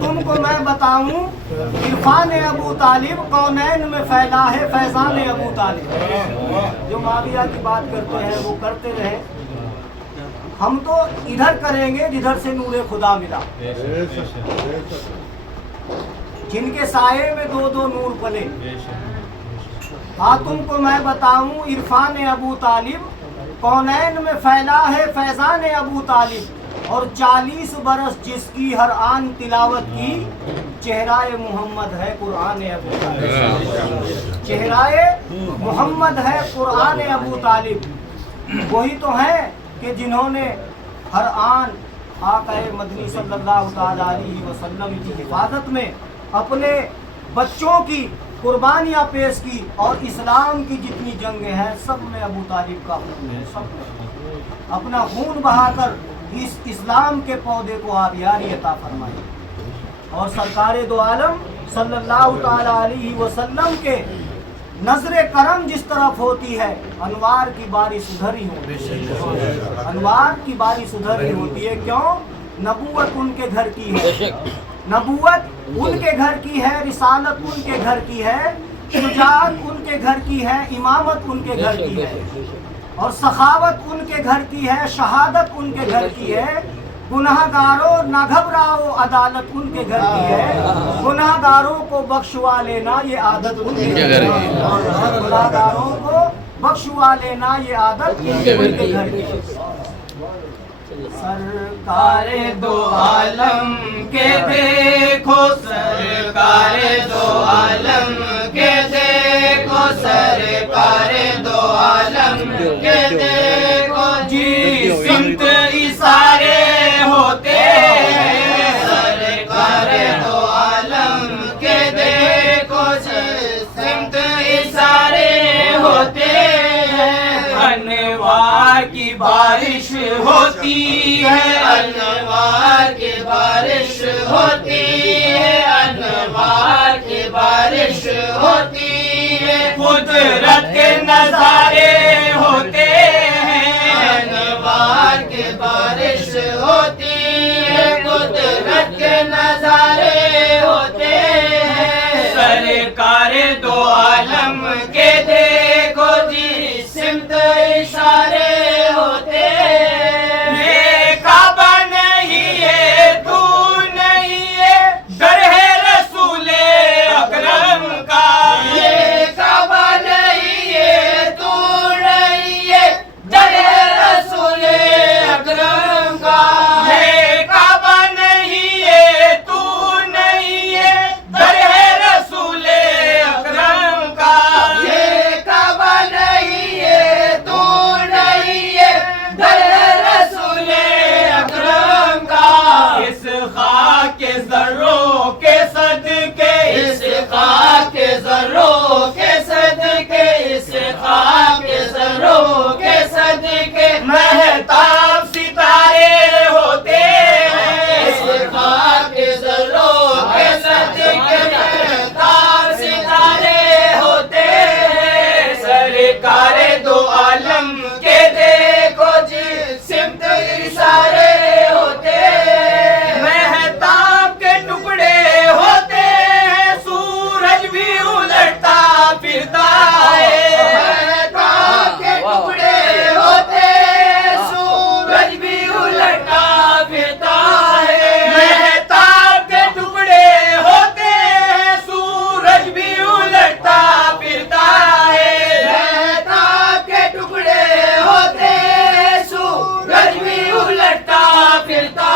تم کو میں بتاؤں عرفان ابو طالب کونین میں پھیلا ہے فیضان ابو طالب. جو معاویہ کی بات کرتے ہیں وہ کرتے رہے، ہم تو ادھر کریں گے جدھر سے نور خدا ملا، جن کے سائے میں دو دو نور پلے. تم کو میں بتاؤں عرفان ابو طالب کونین میں پھیلا ہے فیضان ابو طالب، اور 40 برس جس کی ہر آن تلاوت کی، چہرہ محمد ہے قرآن ابو طالب. چہرہ محمد ہے قرآن ابو طالب. وہی تو ہیں کہ جنہوں نے ہر آن آقا مدنی صلی اللہ تعالی علیہ وسلم کی حفاظت میں اپنے بچوں کی قربانیاں پیش کی، اور اسلام کی جتنی جنگیں ہیں سب میں ابو طالب کا خون ہے. سب میں اپنا خون بہا کر اس اسلام کے پودے کو آبیاری عطا فرمائی. اور سرکار دو عالم صلی اللہ تعالی علیہ وسلم کے نظر کرم جس طرف ہوتی ہے، انوار کی بارش ادھر ہی ہوتی ہے. انوار کی بارش ادھر ہی ہوتی ہے. کیوں؟ نبوت ان کے گھر کی ہے، نبوت ان کے گھر کی ہے، رسالت ان کے گھر کی ہے، شجاعت ان کے گھر کی ہے، امامت ان کے گھر کی ہے، اور سخاوت ان کے گھر کی ہے، شہادت ان کے گھر کی ہے. گناہ گاروں نہ گھبراؤ عدالت ان کے گھر کی ہے. گناہ گاروں کو بخشوا لینا یہ عادت ان کے گھر کی ہے. گناہ گاروں کو بخشوا لینا یہ عادت ان کے گھر کی ہے. سرکار دو عالم کے دیکھو، سرکار دو عالم کے دیکھو، سرکار دو عالم کے دیکھو، جی سمت اشارے ہوتے ہیں. سرکار دو عالم کے دیکھو، سمت اشارے ہوتے ہیں. انوار کی بارش ہوتی ہے، انوار کی بارش ہوتی ہے، انوار کی بارش ہوتی ہے. قدرت کے نظارے ہوتے ہیں، انوار کی بارش ہوتی ہے، قدرت کے نظارے ہوتے ہیں. سرکار دو عالم کے دیکھو جی سمت اشارے ہوتے ہیں. یہ کعبہ نہیں ہے، تو نہیں ہے، در ہے رسول اکرم کا. یہ کعبہ نہیں ہے، تو نہیں ہے، در ہے رسول اکرم کا. یہ کعبہ نہیں ہے، تو نہیں ہے، در ہے رسول اکرم کا. یہ کعبہ نہیں ہے، تو نہیں ہے، در ہے رسول اکرم کا. اس خاک کے ذروں کے صدقے، اس خاک کے ذروں کے صدقے، اس خاک کے ذروں کے صدقے مہتاب ستارے ہوتے ہیں. اس خاک کے ذروں کے صدقے مہتاب ستارے ہوتے ہیں. سرکار دو عالم کے دیکھو جی سمت اشارے ہوتے ہیں. مہتاب کے ٹکڑے ہوتے ہیں، سورج بھی الٹتا پھرتا ہے. مہتاب کے ٹکڑے ہوتے ہیں، سورج بھی الٹتا پھرتا ہے. مہتاب کے ٹکڑے ہوتے ہیں، سورج بھی الٹتا پھرتا ہے. مہتاب کے ٹکڑے ہوتے ہیں، سورج بھی الٹتا پھرتا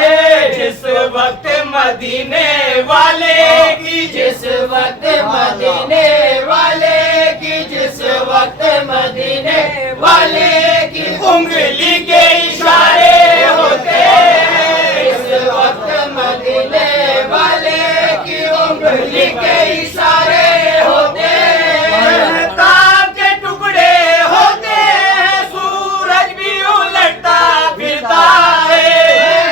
ہے. جس وقت مدینے والے کی، جس وقت مدینے والے کی، جس وقت مدینے والے کی انگلی کے اشارے ہوتے ہیں. اس وقت مدینے والے کی انگلی کے اشارے ہوتے ہیں. مہتاب کے ٹکڑے ہوتے ہیں، سورج بھی الٹتا پھرتا ہے.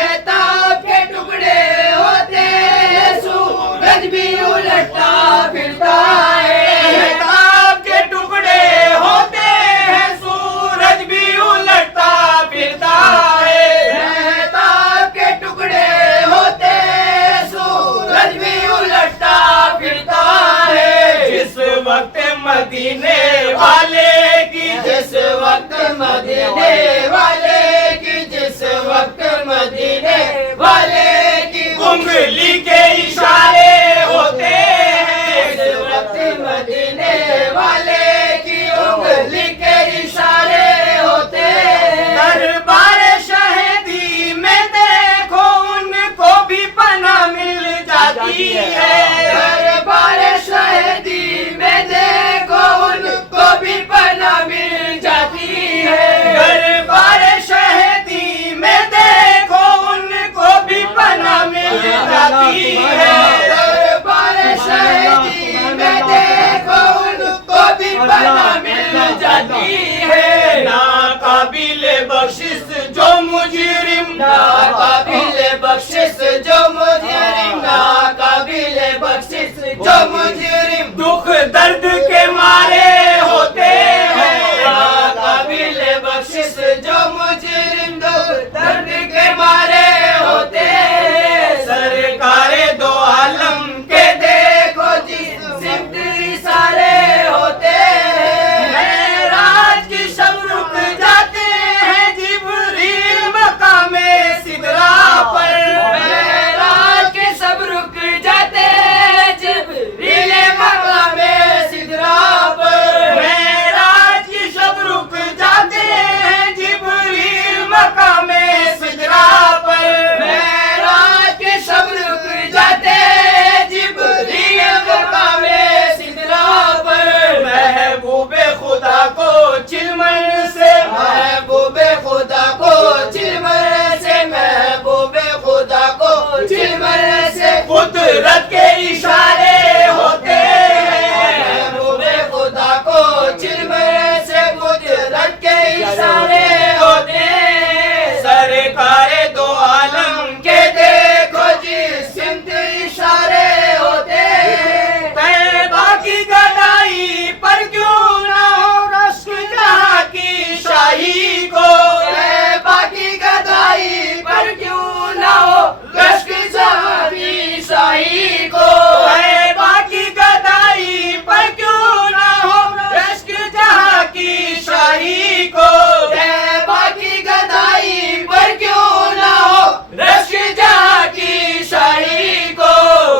مہتاب کے ٹکڑے ہوتے ہیں، سورج بھی الٹتا پھرتا ہے. مہتاب کے ٹکڑے ہوتے ہیں، سورج بھی الٹتا پھرتا ہے. مہتاب مدینے والے کی، جس وقت مدینے والے کی، جس وقت مدینے والے کی انگلی کے اشارے ہوتے ہیں، جس وقت مدینے والے کی انگلی کے اشارے ہوتے ہیں۔ دربار شہیدی میں دیکھو ان کو بھی پناہ مل جاتی ہے، دربار شہیدی میں دیکھو ان کو بھی پناہ مل جاتی ہے، دربار شہیدی میں دیکھو ان کو بھی پناہ مل جاتی ہے، دربار شہیدی میں دیکھو ان کو بھی پناہ مل جاتی ہے۔ ناقابل بخشش جو مجرم، ناقابل بخشش جو مجرم، ناقابل بخشش جو مجرم دکھ درد کے مارے ہوتے ہیں، ناقابل بخشش جو مجرم دکھ درد کے مارے ہوتے ہیں۔ سرکار دو عالم کے دیکھو جی سمت اشارے ہوتے ہیں، معراج کی شب رک جاتے ہیں جبریل مقام سدرا پر، معراج کے شب رک جاتے ہیں جبریل مقام سدرا پر، معراج کی شب رک جاتے ہیں جبریل مقام سدرا پر، معراج کے شب رک جاتے ہیں جبریل مقام سدرا پر۔ محبوب خدا کو چلمن سے، محبوب خدا کو چلمن سے، محبوب خدا کو چلمن سے قدرت کے اشارے ہوتے ہیں، محبوب خدا کو چلمن سے قدرت کے اشارے ہوتے ہیں۔ سرکار دو عالم کے دیکھو جی سمت اشارے ہوتے ہیں۔ طیبہ کی گدائی پر کیوں نہ ہو رشک جہاں کی شاہی کو، طیبہ کی گدائی پر کیوں نہ ہو رشک جہاں کی شاہی کو، طیبہ کی گدائی پر کیوں نہ ہو رشک جہاں کی شاہی کو، طیبہ کی گدائی پر کیوں نہ ہو رشک جہاں کی شاہی کو۔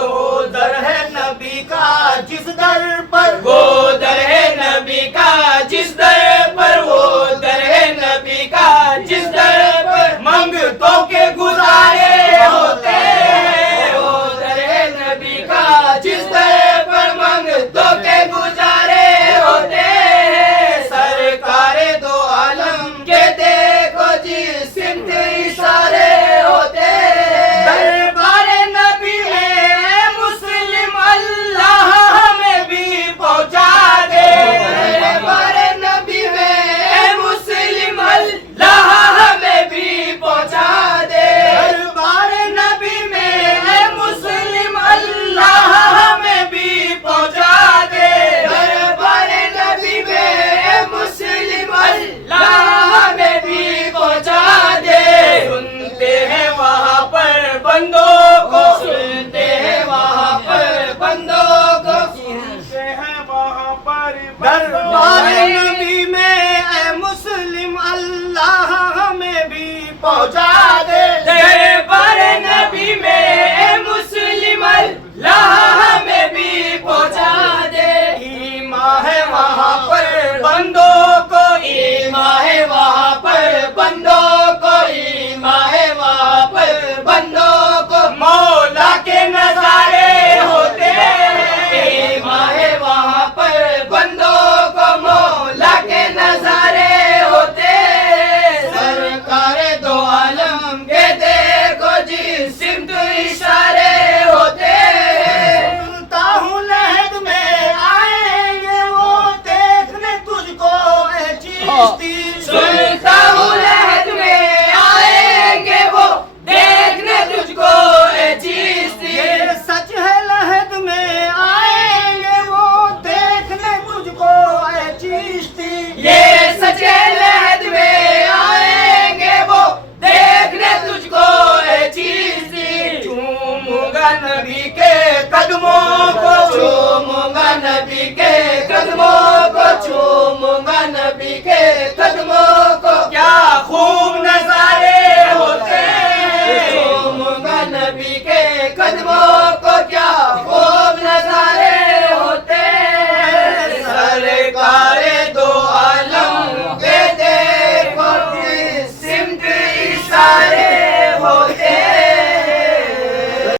وہ در ہے نبی کا جس در پر، وہ در ہے نبی کا جس در پر، وہ در ہے نبی کا جس در پر منگتوں کے گزارے ہوتے ہیں، وہ در ہے نبی کا جس در پر منگتوں کے گزارے ہوتے ہیں۔ سرکار دو عالم کے دیکھو جی سمت اشارے ہوتے ہیں۔ دربار نبی ہے مسلم اللہ ہمیں بھی پہنچا دے، دربار نبی میں مسلم اللہ ہمیں بھی پہنچا دے، دربار نبی میں مسلم اللہ ہمیں بھی پہنچا دے، دربار نبی میں مسلم اللہ ہمیں بھی پہنچا دے۔ سنتے ہیں وہاں پر بندوں کو، سنتے ہیں وہاں پر بندوں کو، سنتے ہیں وہاں پر دربار نبی میں اے مسلم اللہ ہمیں بھی پہنچا دے، دربار نبی میں اے مسلم اللہ ہمیں بھی پہنچا دے۔ ایمان ہے وہاں پر بندوں کو، ایمان ہے وہاں پر بندوں کو، ایمان ہے وہاں پر بندوں کو مولا کے نظارے ہوتے ہیں، ایمان ہے وہاں پر بندوں کو مولا کے نظارے ہوتے ہیں۔ سرکار دو عالم کے دیکھو جی سمت اشارے ہوتے ہیں۔ سنتا ہوں لہد میں آئیں گے وہ دیکھنے تجھ کو اے چشتی، سنتا ہوں لہد میں آئیں گے وہ دیکھنے تجھ کو اے چشتی، یہ سچ ہے لہد میں آئیں گے وہ دیکھنے تجھ کو اے چشتی، یہ سچ ہے لہد میں آئیں گے وہ دیکھنے تجھ کو اے چشتی۔ چوموں گا نبی کے قدموں کو چوموں گا نبی کے قدموں کو چوموں گا نبی کے قدموں کو کیا خوب نظارے ہوتے ہیں چوموں گا نبی کے قدموں کو کیا